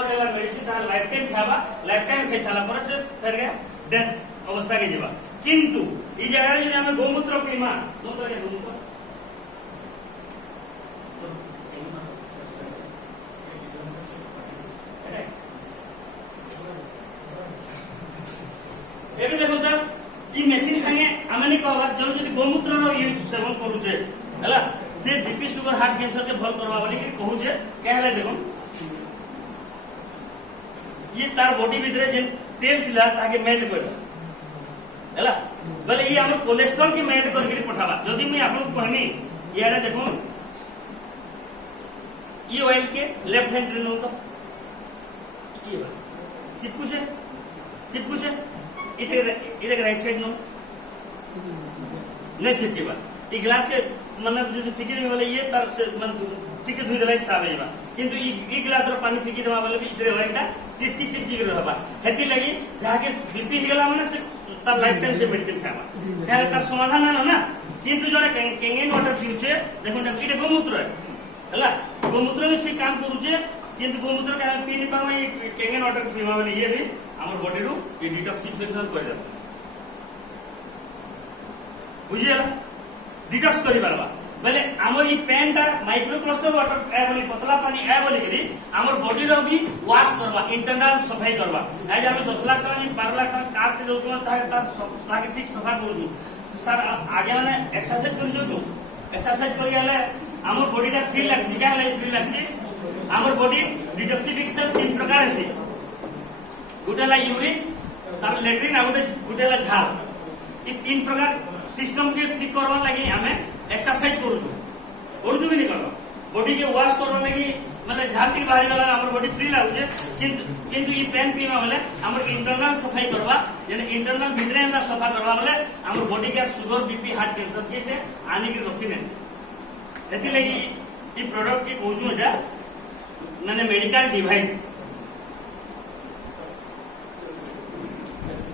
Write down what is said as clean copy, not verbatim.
sugar वाला medicine तार life time खाबा लाइफ टाइम खाई साला पर से फेर डेथ अवस्था के जीवा किंतु ई जगह रे हमें गोमूत्र पीमा गोमूत्र के गोमूत्र एबे देखो सर ई मशीन संगे आमने कहबा जन जदी गोमूत्र रो यूज सेवन करू छे हला से बीपी शुगर हार्ट कैंसर के भल करवा बोली कि कहू छे कहले देखो ये तार बॉडी भीतर जे तेल थिला ताके मेल्ट कर हला बोले ये हमर कोलेस्ट्रॉल के मेल्ट करके पठावा जदी मैं आपन कहनी याडा देखो ये ऑयल के लेफ्ट हैंड नो तो ये चिपकू से इधर राइट साइड नो नहीं चिपकेबा ई ग्लास के मतलब जो फिकिर में वाले ये तार से मन ठीक धुई देला साबे बा किंतु ई ग्लास रो पानी फिकी देवा वाले भी इधर वाला चिपकी के रहबा हेती लगी जाके बीपी हिगला माने से तार लाइफ टाइम से मेडिसिन खाबा काहे तार समाधान ना ना किंतु जड़े केंगेन वाटर फ्यूचे देखो इटे गोमूत्र हला गोमूत्र भी से काम करू छे किंतु गोमूत्र के हम पी नहीं पावा ये केंगेन वाटर पीवा वाले ये भी हमर बॉडी रो ये डिटॉक्सिफिकेशन कर दे बुझियला डिटॉक्स करि परबा बोले हमर ई पेनटा माइक्रोक्रिस्टल वाटर ए बोली पतला पानी ए बोली करी हमर बॉडी रो भी वॉश करबा इंटरनल सफाई करबा आज हम 10 लाख टका 12 लाख टका काट के दोछो ताके ठीक सफा करू सर आगे माने एक्सरसाइज करि जो एक्सरसाइज करि आले हमर बॉडीटा फ्री लागसी का ले फ्री लागसी हमर बॉडी डिटॉक्सिफिकेशन 3 प्रकार है गुटेला यूरिन तार लेट्रिन आ गुटेला झाल ई 3 प्रकार सिस्टम के ठीक करवा लगी हमें एक्सरसाइज करू कि नहीं करबा बॉडी के वॉश करवा लगी मतलब झाल टी बाहर गला हमर बॉडी फ्री लागुचे किंतु ई पेन पीमा वाले हमर इंटरनल सफाई करवा यानी इंटरनल भीतरे अंदर सफा करवा वाले हमर बॉडी के शुगर बीपी हार्ट कैंसर के से आने की रोकी नहीं एति लगी ई प्रोडक्ट के कहूछु एटा माने मेडिकल डिवाइस